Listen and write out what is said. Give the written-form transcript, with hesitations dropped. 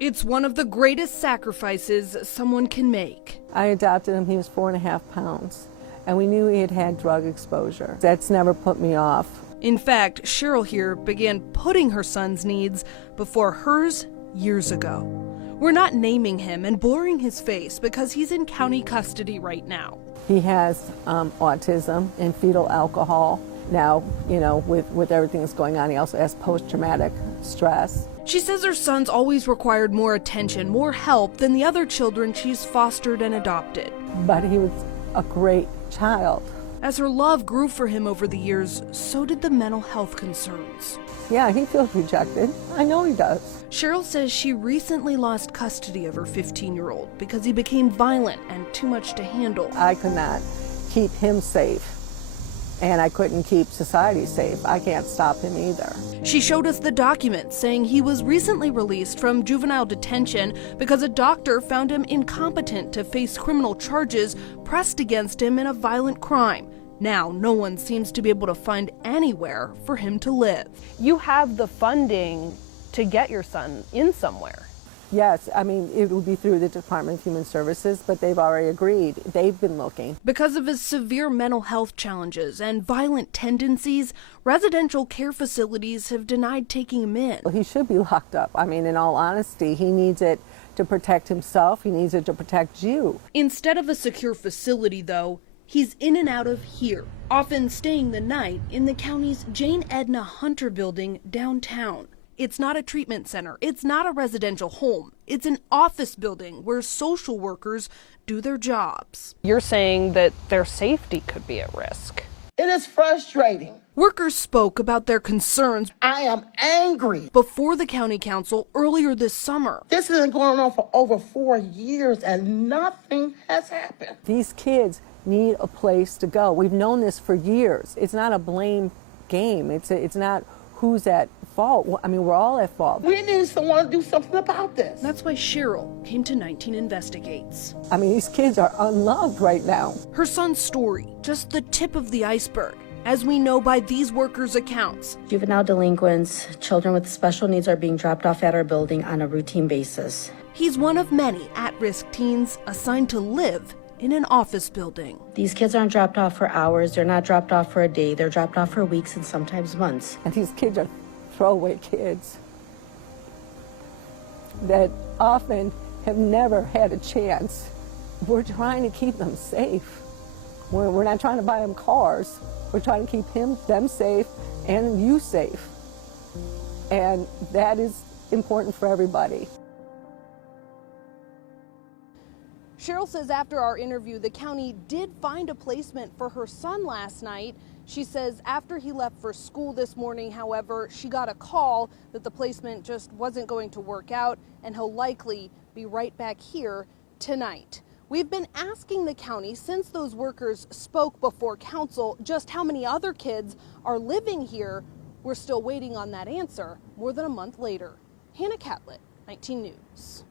It's one of the greatest sacrifices someone can make. I adopted him, he was 4.5 pounds, and we knew he had had drug exposure. That's never put me off. In fact, Cheryl here began putting her son's needs before hers years ago. We're not naming him and blurring his face because he's in county custody right now. He has autism and fetal alcohol. Now, you know, with everything that's going on, he also has post-traumatic stress. She says her son's always required more attention, more help than the other children she's fostered and adopted. But he was a great child. As her love grew for him over the years, so did the mental health concerns. Yeah, he feels rejected. I know he does. Cheryl says she recently lost custody of her 15-year-old because he became violent and too much to handle. I could not keep him safe, and I couldn't keep society safe. I can't stop him either. She showed us the documents saying he was recently released from juvenile detention because a doctor found him incompetent to face criminal charges pressed against him in a violent crime. Now, no one seems to be able to find anywhere for him to live. You have the funding to get your son in somewhere. Yes, I mean, it would be through the Department of Human Services, but they've already agreed. They've been looking. Because of his severe mental health challenges and violent tendencies, residential care facilities have denied taking him in. Well, he should be locked up. I mean, in all honesty, he needs it to protect himself. He needs it to protect you. Instead of a secure facility, though, he's in and out of here, often staying the night in the county's Jane Edna Hunter building downtown. It's not a treatment center. It's not a residential home. It's an office building where social workers do their jobs. You're saying that their safety could be at risk. It is frustrating. Workers spoke about their concerns. I am angry. Before the county council earlier this summer. This has been going on for over 4 years and nothing has happened. These kids need a place to go. We've known this for years. It's not a blame game. It's not who's at fault. I mean, we're all at fault. We need someone to do something about this. That's why Cheryl came to 19 Investigates. I mean, these kids are unloved right now. Her son's story, just the tip of the iceberg, as we know by these workers' accounts. Juvenile delinquents, children with special needs are being dropped off at our building on a routine basis. He's one of many at-risk teens assigned to live in an office building. These kids aren't dropped off for hours, they're not dropped off for a day, they're dropped off for weeks and sometimes months. And these kids are throwaway kids that often have never had a chance. We're trying to keep them safe. We're not trying to buy them cars. We're trying to keep them safe and you safe. And that is important for everybody. Cheryl says after our interview, the county did find a placement for her son last night. She says after he left for school this morning, however, she got a call that the placement just wasn't going to work out and he'll likely be right back here tonight. We've been asking the county since those workers spoke before council just how many other kids are living here. We're still waiting on that answer more than a month later. Hannah Catlett, 19 News.